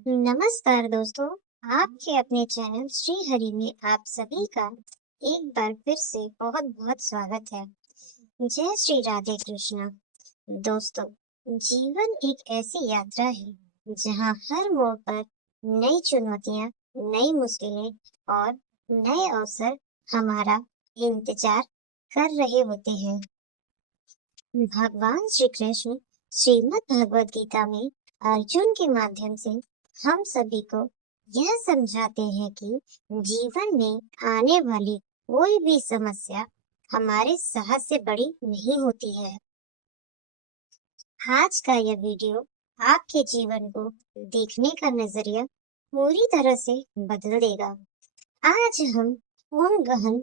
नमस्कार दोस्तों। आपके अपने चैनल श्री हरि में आप सभी का एक बार फिर से बहुत बहुत स्वागत है। जय श्री राधे कृष्णा। दोस्तों, जीवन एक ऐसी यात्रा है जहाँ हर मोड़ पर नई चुनौतियाँ, नई मुश्किलें और नए अवसर हमारा इंतजार कर रहे होते हैं। भगवान श्री कृष्ण श्रीमद् भगवद गीता में अर्जुन के माध्यम से हम सभी को यह समझाते हैं कि जीवन में आने वाली कोई भी समस्या हमारे साहस से बड़ी नहीं होती है। आज का यह वीडियो आपके जीवन को देखने का नजरिया पूरी तरह से बदल देगा। आज हम उन गहन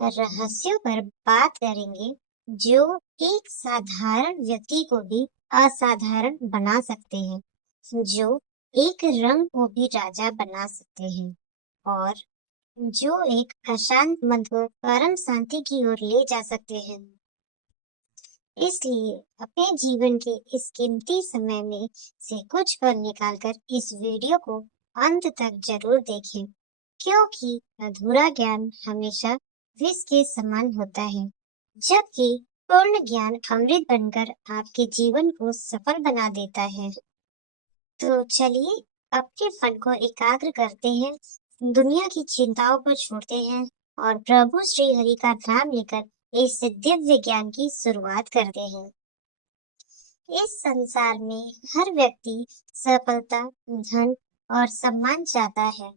रहस्यों पर बात करेंगे जो एक साधारण व्यक्ति को भी असाधारण बना सकते हैं, जो एक रंग को भी राजा बना सकते हैं और जो एक अशांत मन को परम शांति की ओर ले जा सकते हैं। इसलिए अपने जीवन के इस कीमती समय में से कुछ पल निकालकर इस वीडियो को अंत तक जरूर देखें, क्योंकि अधूरा ज्ञान हमेशा विष के समान होता है, जबकि पूर्ण ज्ञान अमृत बनकर आपके जीवन को सफल बना देता है। तो चलिए अपने मन को एकाग्र करते हैं, दुनिया की चिंताओं को छोड़ते हैं और प्रभु श्री हरि का नाम लेकर इस दिव्य ज्ञान की शुरुआत करते हैं। इस संसार में हर व्यक्ति सफलता, धन और सम्मान चाहता है,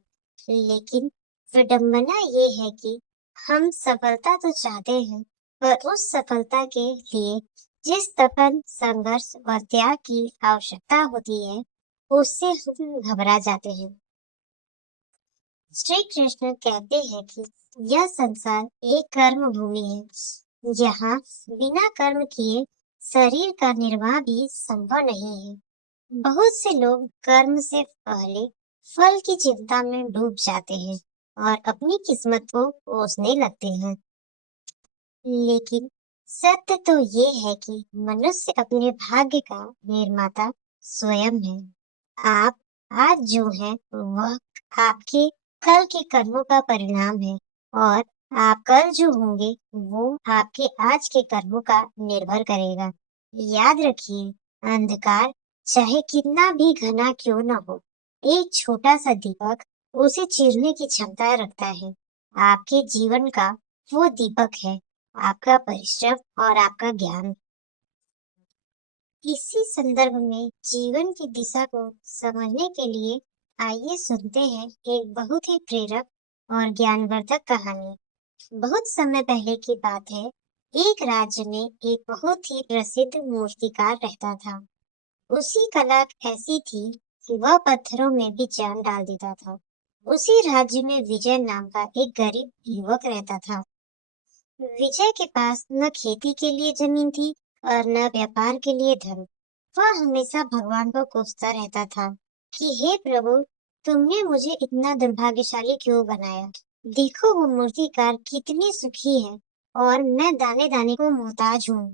लेकिन विडंबना ये है कि हम सफलता तो चाहते हैं, पर उस सफलता के लिए जिस तपन, संघर्ष और त्याग की आवश्यकता होती है, उससे हम घबरा जाते हैं। श्री कृष्ण कहते हैं कि यह संसार एक कर्म भूमि है, यहाँ बिना कर्म किए शरीर का निर्वाह भी संभव नहीं है। बहुत से लोग कर्म से पहले फल की चिंता में डूब जाते हैं और अपनी किस्मत को कोसने लगते हैं। लेकिन सत्य तो ये है कि मनुष्य अपने भाग्य का निर्माता स्वयं है। आप आज जो है वह आपके कल के कर्मों का परिणाम है और आप कल जो होंगे वो आपके आज के कर्मों का निर्भर करेगा। याद रखिए, अंधकार चाहे कितना भी घना क्यों न हो, एक छोटा सा दीपक उसे चीरने की क्षमता रखता है। आपके जीवन का वो दीपक है आपका परिश्रम और आपका ज्ञान। इसी संदर्भ में जीवन की दिशा को समझने के लिए आइए सुनते हैं एक बहुत ही प्रेरक और ज्ञानवर्धक कहानी। बहुत समय पहले की बात है, एक राज्य में एक बहुत ही प्रसिद्ध मूर्तिकार रहता था। उसकी कला ऐसी थी कि वह पत्थरों में भी जान डाल देता था। उसी राज्य में विजय नाम का एक गरीब युवक रहता था। विजय के पास न खेती के लिए जमीन थी और न व्यापार के लिए धन। वह हमेशा भगवान को कोसता रहता था कि हे प्रभु, तुमने मुझे इतना दुर्भाग्यशाली क्यों बनाया। देखो वो मूर्तिकार कितनी सुखी है और मैं दाने दाने को मोहताज हूँ।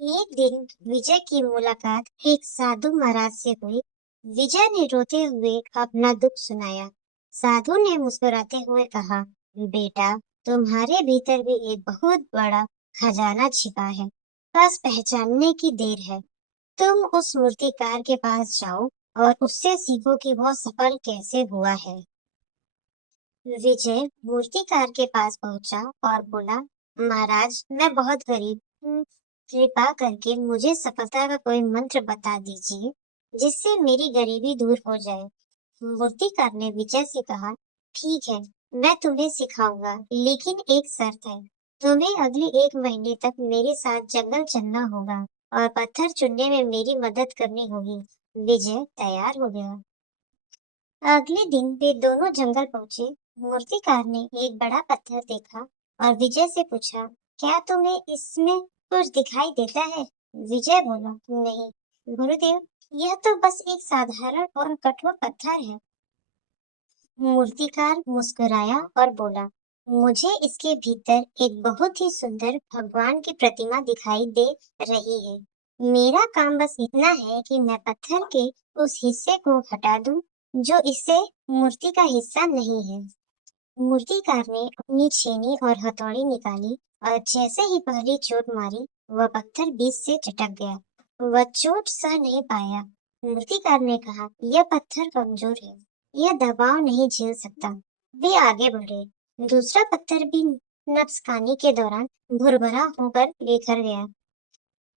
एक दिन विजय की मुलाकात एक साधु महाराज से हुई। विजय ने रोते हुए अपना दुख सुनाया। साधु ने मुस्कुराते हुए कहा, बेटा, तुम्हारे भीतर भी एक बहुत बड़ा खजाना छिपा है, बस पहचानने की देर है। तुम उस मूर्तिकार के पास जाओ और उससे सीखो कि वह सफल कैसे हुआ है। विजय मूर्तिकार के पास पहुंचा और बोला, महाराज, मैं बहुत गरीब हूँ, कृपा करके मुझे सफलता का कोई मंत्र बता दीजिए जिससे मेरी गरीबी दूर हो जाए। मूर्तिकार ने विजय से कहा, ठीक है, मैं तुम्हें सिखाऊंगा, लेकिन एक शर्त है। तुम्हें अगले 1 महीने तक मेरे साथ जंगल चलना होगा और पत्थर चुनने में मेरी मदद करनी होगी। विजय तैयार हो गया। अगले दिन वे दोनों जंगल पहुंचे। मूर्तिकार ने एक बड़ा पत्थर देखा और विजय से पूछा, क्या तुम्हें इसमें कुछ दिखाई देता है? विजय बोला, नहीं गुरुदेव, यह तो बस एक साधारण और कठोर पत्थर है। मूर्तिकार मुस्कुराया और बोला, मुझे इसके भीतर एक बहुत ही सुंदर भगवान की प्रतिमा दिखाई दे रही है। मेरा काम बस इतना है कि मैं पत्थर के उस हिस्से को हटा दूं जो इससे मूर्ति का हिस्सा नहीं है। मूर्तिकार ने अपनी छेनी और हथौड़ी निकाली और जैसे ही पहली चोट मारी, वह पत्थर बीच से चटक गया। वह चोट सह नहीं पाया। मूर्तिकार ने कहा, यह पत्थर कमजोर है, यह दबाव नहीं झेल सकता। वे आगे बढ़े। दूसरा पत्थर भी नब्जखानी के दौरान भुरभुरा होकर बिखर गया।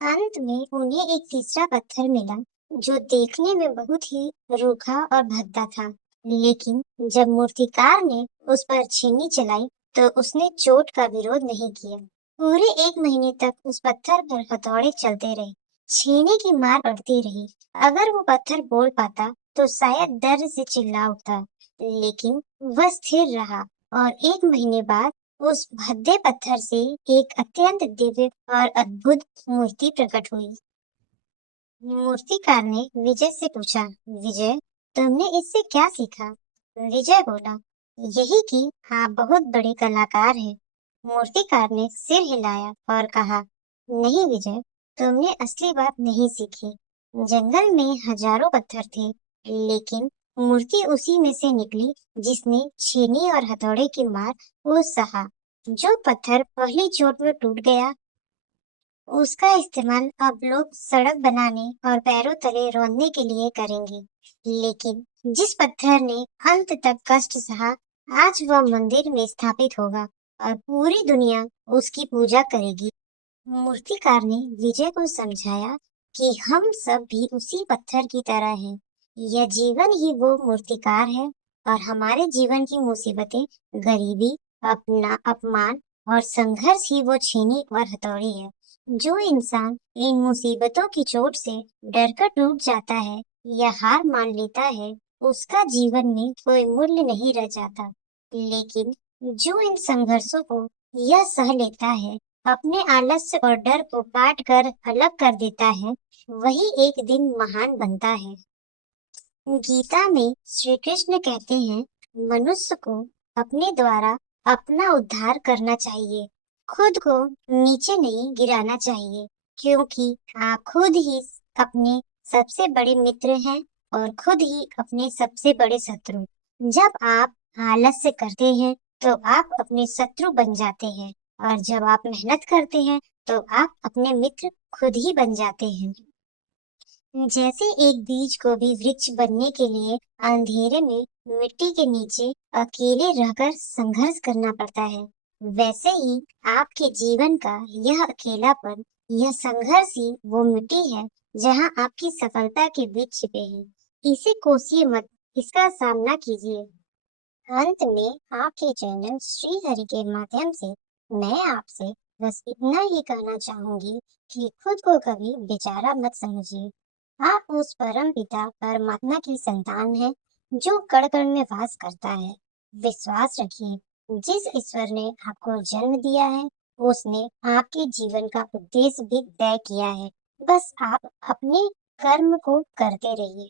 अंत में उन्हें एक तीसरा पत्थर मिला जो देखने में बहुत ही रूखा और भद्दा था। लेकिन जब मूर्तिकार ने उस पर छीनी चलाई तो उसने चोट का विरोध नहीं किया। पूरे 1 महीने तक उस पत्थर पर हथौड़े चलते रहे। छीने की मार पड़ती रही। अगर वो पत्थर बोल पाता तो शायद दर्द से चिल्ला उठता, लेकिन वह स्थिर रहा और 1 महीने बाद उस भद्दे पत्थर से एक अत्यंत दिव्य और अद्भुत मूर्ति प्रकट हुई। मूर्तिकार ने विजय से पूछा, विजय, तुमने इससे क्या सीखा? विजय बोला, यही कि आप बहुत बड़े कलाकार हैं। मूर्तिकार ने सिर हिलाया और कहा, नहीं विजय, तुमने असली बात नहीं सीखी। जंगल में हजारों पत्थर थे, लेकिन मूर्ति उसी में से निकली जिसने छीनी और हथौड़े की मार को सहा। जो पत्थर पहली चोट में टूट गया, उसका इस्तेमाल अब लोग सड़क बनाने और पैरों तले रौंदने के लिए करेंगे। लेकिन जिस पत्थर ने अंत तक कष्ट सहा, आज वह मंदिर में स्थापित होगा और पूरी दुनिया उसकी पूजा करेगी। मूर्तिकार ने विजय को समझाया कि हम सब भी उसी पत्थर की तरह हैं। यह जीवन ही वो मूर्तिकार है और हमारे जीवन की मुसीबतें, गरीबी, अपमान और संघर्ष ही वो छीनी और हथौड़ी है। जो इंसान इन मुसीबतों की चोट से डरकर टूट जाता है या हार मान लेता है, उसका जीवन में कोई मूल्य नहीं रह जाता। लेकिन जो इन संघर्षों को यह सह लेता है, अपने आलस्य और डर को काट कर अलग कर देता है, वही एक दिन महान बनता है। गीता में श्री कृष्ण कहते हैं, मनुष्य को अपने द्वारा अपना उद्धार करना चाहिए, खुद को नीचे नहीं गिराना चाहिए, क्योंकि आप खुद ही अपने सबसे बड़े मित्र हैं और खुद ही अपने सबसे बड़े शत्रु। जब आप आलस्य करते हैं तो आप अपने शत्रु बन जाते हैं, और जब आप मेहनत करते हैं तो आप अपने मित्र खुद ही बन जाते हैं। जैसे एक बीज को भी वृक्ष बनने के लिए अंधेरे में मिट्टी के नीचे अकेले रहकर संघर्ष करना पड़ता है, वैसे ही आपके जीवन का यह अकेलापन, यह संघर्ष ही वो मिट्टी है जहां आपकी सफलता के बीज छिपे हैं। इसे कोसिए मत, इसका सामना कीजिए। अंत में आपके चैनल श्री हरि के माध्यम से मैं आपसे बस इतना ही कहना चाहूंगी कि खुद को कभी बेचारा मत समझिए। आप उस परम पिता परमात्मा की संतान हैं जो कण कण में वास करता है। विश्वास रखिए, जिस ईश्वर ने आपको जन्म दिया है, उसने आपके जीवन का उद्देश्य भी तय किया है। बस आप अपने कर्म को करते रहिए।